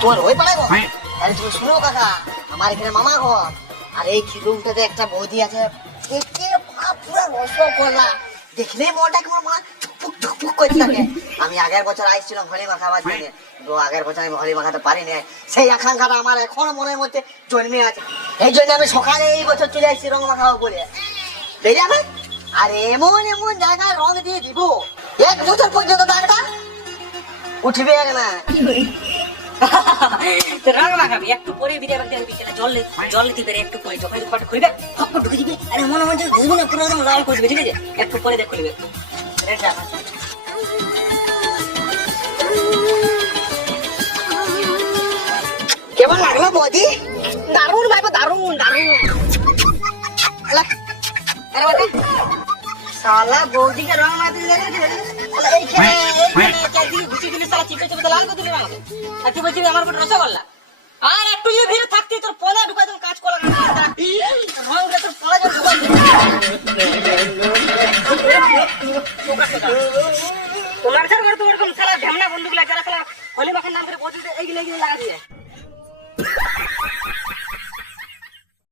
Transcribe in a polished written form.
তোমার ওই পাড়ায় গো? আরে তুমি শুনো কাকা, আমার এখানে মামা ঘর, আর এই খিলুমটাতে একটা বৌদি আছে, একে পুরো রসগোল্লা, দেখলেই মনটা কেমন মনে ঠুকপুক ঠুকপুক করতে থাকে। আমি আগের বছর আইছিলাম হোলি মাখাবার জন্য, তো আগের বছর আমি হোলি মাখাতে পারিনি, সেই আকাঙ্ক্ষাটা আমার এখনো মনের মধ্যে জন্মে আছে। এই জন্য আমি সকালে এই বছর চলে আসছি রং মাখাবো বলে। বেরিয়ে যাবে আর এমন এমন জায়গায় রং দিয়ে দিব, 1 বছর পর্যন্ত দাগটা উঠবে না। রং মাখাবি একটু পরে বিরে একদম বিকেলে জল দিতে একটু পরে যখন পাট খুলবে ফক ঢুকে দিবি, আরে মনে মনে বুঝবি না পুরো একদম লাল করে দিবি, ঠিক আছে? একটু পরে দেখ খুলবে। কেমন লাগলো বৌদি? দারুণ ভাইবো, দারুণ দারুণ। আরে বাবা শালা বৌদিকে রং মাখাতে দিলে এইখানে চারদিকে ঘুষি দিলে শালা চিপে চিপে লাল করে দিলে আমাকে। আর তুই বলছিস আমার উপর রসগোল্লা, আর একটু যদি ভিড় থাকতি তোর পলা ঢুকাই তোর কাজ করা রংটা তোর পলা যখন ঢুকাই তোমার স্যার তোমার কোন শালা ঢ্যামনা বন্দুক লাগে যারা শালা হোলি মাখার নাম করে বলতে এইগুলো লাগা দিয়ে